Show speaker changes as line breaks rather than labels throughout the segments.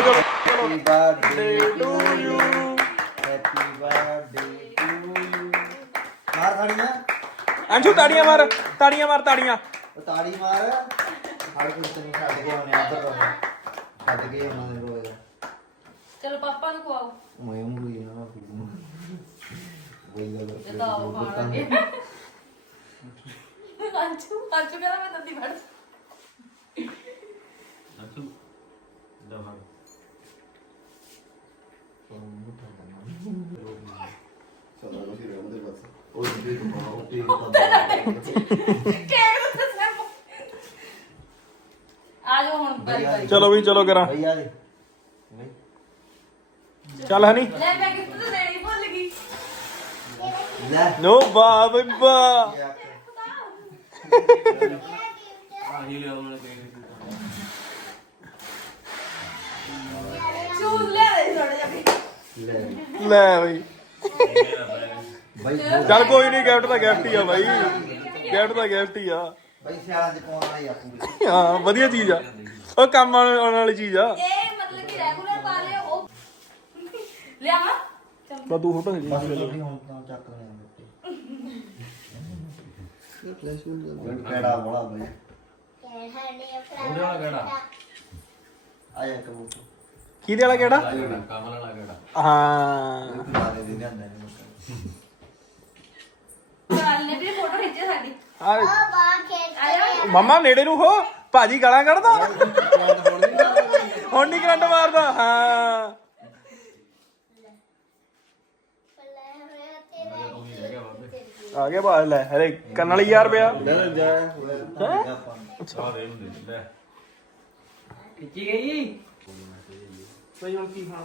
ਅੰਝੂ
ਤਾੜੀਆਂ ਮਾਰ ਤਾੜੀਆਂ ਮਾਰ ਤਾੜੀਆਂ
ਤਾੜੀ ਮਾਰ ਹਰ ਕੁਝ ਨਹੀਂ ਛੱਡ ਕੇ ਆਉਣੇ ਆਦਰ ਤੋਂ ਛੱਡ ਗਏ ਉਹਨਾਂ ਦੇ
ਚਲ ਪਾਪਾ ਨੂੰ ਕੋ ਕੋਆਓ
ਮੈਂ ਉਹਨੂੰ ਲਈ ਨਾ ਮੈਂ ਕੁਝ ਨਹੀਂ
ਵੇਲ ਲੱਗ ਰਿਹਾ ਹੈ ਅੰਝੂ ਅੰਝੂ ਕਹਿੰਦਾ ਮੈਂ ਦੱਦੀ ਵੜ ਚਲੋ
ਵੀ ਚਲੋ ਕਰਾਂ ਚੱਲ ਹਣੀ ਲੈ ਮੈਂ ਗਿਫਟ ਤਾਂ ਦੇਣੀ ਭੁੱਲ ਗਈ ਲੈ ਨੋ ਬਾ ਬਾ ਆ ਹੀ ਲੈ ਉਹਨਾਂ
ਨੇ ਚੂਜ਼ ਲੈ ਲੈ ਥੋੜਾ ਜਿਹਾ
ਲੈ ਲੈ ਬਈ ਬਾਈ ਚੱਲ ਕੋਈ ਨਹੀਂ ਗਿਫਟ ਦਾ ਗਿਫਟ ਹੀ ਆ ਬਾਈ ਗਿਫਟ ਦਾ ਗਿਫਟ ਹੀ ਆ ਬਾਈ ਸਿਆਲਾਂ ਦੇ ਪਾਉਣ ਵਾਲੀ ਆ ਪੂਰੀ ਹਾਂ ਵਧੀਆ ਚੀਜ਼ ਆ ਉਹ ਕੰਮ ਆਉਣ ਵਾਲੀ ਚੀਜ਼ ਆ
ਇਹ ਮਤਲਬ ਕਿ ਰੈਗੂਲਰ ਪਾ ਲੈ ਉਹ ਲਿਆ
ਮੈਂ ਤੂੰ ਹਟ ਜਾ ਜੀ ਹੁਣ
ਚੱਕ ਲੈ ਕਿਹੜਾ ਵਾਲਾ ਬਈ ਕਿਹੜਾ ਕਿਹੜਾ
ਆਇਆ ਕਬੂਤਰ ਕੀ ਦੇ ਵਾਲਾ ਕਿਹੜਾ ਕਮਲ ਵਾਲਾ ਕਿਹੜਾ ਹਾਂ ਮਾਰੇ ਦੇ ਨਹੀਂ ਆਂਦਾ ਮਮਾ ਨੇੜੇ ਨੂੰ ਹੋ ਭਾਜੀ ਗਾਲਾਂ ਕੱਢਦਾ ਹੁਣ ਨਹੀਂ ਕਰੰਟ ਮਾਰਦਾ ਹਾਂ ਆ ਗਿਆ ਬਾਹਰ ਲੈ ਹਰੇ ਕੰਨ ਵਾਲੀ 1000 ਰੁਪਿਆ ਲੈ ਲੈ ਜਾ ਹੈ ਸਾਰੇ
ਹੁੰਦੇ ਲੈ ਕਿੱਥੇ ਗਈ ਸਹੀ ਹੁਣ ਕੀ ਹਾਂ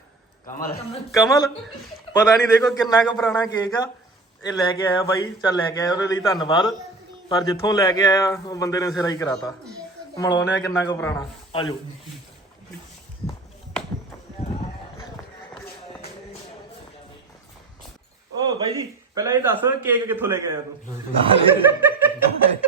ਕਮਲ
ਕਮਲ ਪਤਾ ਨਹੀਂ ਦੇਖੋ ਕਿੰਨਾ ਕੁ ਪੁਰਾਣਾ ਕੇਕ ਆ ਇਹ ਲੈ ਕੇ ਆਇਆ ਬਾਈ ਚੱਲ ਲੈ ਕੇ ਆਇਆ ਉਹਦੇ ਲਈ ਧੰਨਵਾਦ ਪਰ ਜਿੱਥੋਂ ਲੈ ਕੇ ਆਇਆ ਉਹ ਬੰਦੇ ਨੇ ਸਿਰਾਈ ਹੀ ਕਰਾਤਾ ਮਲਾਉਣੇ ਕਿੰਨਾ ਕੁ ਪੁਰਾਣਾ ਆ ਜੋ
ਓ ਬਾਈ ਜੀ ਪਹਿਲਾਂ ਇਹ ਦੱਸ ਕੇਕ ਕਿੱਥੋਂ ਲੈ ਕੇ ਆਇਆ ਤੂੰ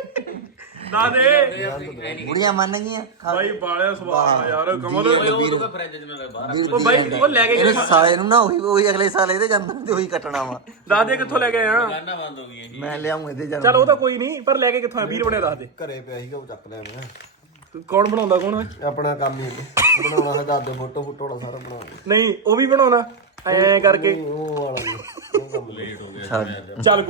ਜਾਂਦਾ
ਦੇ ਬੁੜੀਆਂ ਮੰਨ ਗਈਆਂ
ਬਾਈ ਬਾਲਿਆ ਸਵਾਲ ਯਾਰ ਕਮਲ ਉਹ ਤਾਂ ਫਰਿੱਜ ਚ ਮੈਂ ਬਾਹਰ ਬਾਈ ਉਹ ਲੈ ਕੇ
ਗਿਆ ਸਾਲੇ ਨੂੰ ਨਾ ਉਹੀ ਉਹੀ ਅਗਲੇ ਸਾਲ ਇਹਦੇ ਜਾਂਦਾ ਤੇ ਉਹੀ ਕੱਟਣਾ ਵਾ
ਦਾਦੇ ਕਿੱਥੋਂ ਲੈ ਕੇ ਆਇਆ ਜਾਨਾ ਬੰਦ
ਹੋ ਗਈ ਮੈਂ ਲਿਆਉਂ ਇਹਦੇ ਜਾਨਾ
ਚਲ ਉਹ ਤਾਂ ਕੋਈ ਨਹੀਂ ਪਰ ਲੈ ਕੇ ਕਿੱਥੋਂ ਆ ਵੀਰ ਬਣੇ ਦੱਸ ਦੇ ਘਰੇ ਪਿਆ ਸੀਗਾ ਉਹ ਚੱਕ ਲਿਆ ਮੈਂ ਕੌਣ ਬਣਾਉਂਦਾ ਕੌਣ
ਆਪਣਾ ਕੰਮ ਹੀ ਹੈ ਬਣਾਉਣਾ ਹੈ ਦਾਦੇ ਫੋਟੋ ਫੋਟੋ ਵਾਲਾ ਸਾਰਾ ਬਣਾਉਣਾ
ਨਹੀਂ ਉਹ ਵੀ ਬਣਾਉਣਾ ਐ ਐ ਕਰਕੇ ਉਹ ਵਾਲਾ ਉਹ ਕੰਮ ਲੇਟ ਹੋ ਗਿਆ ਚੱਲ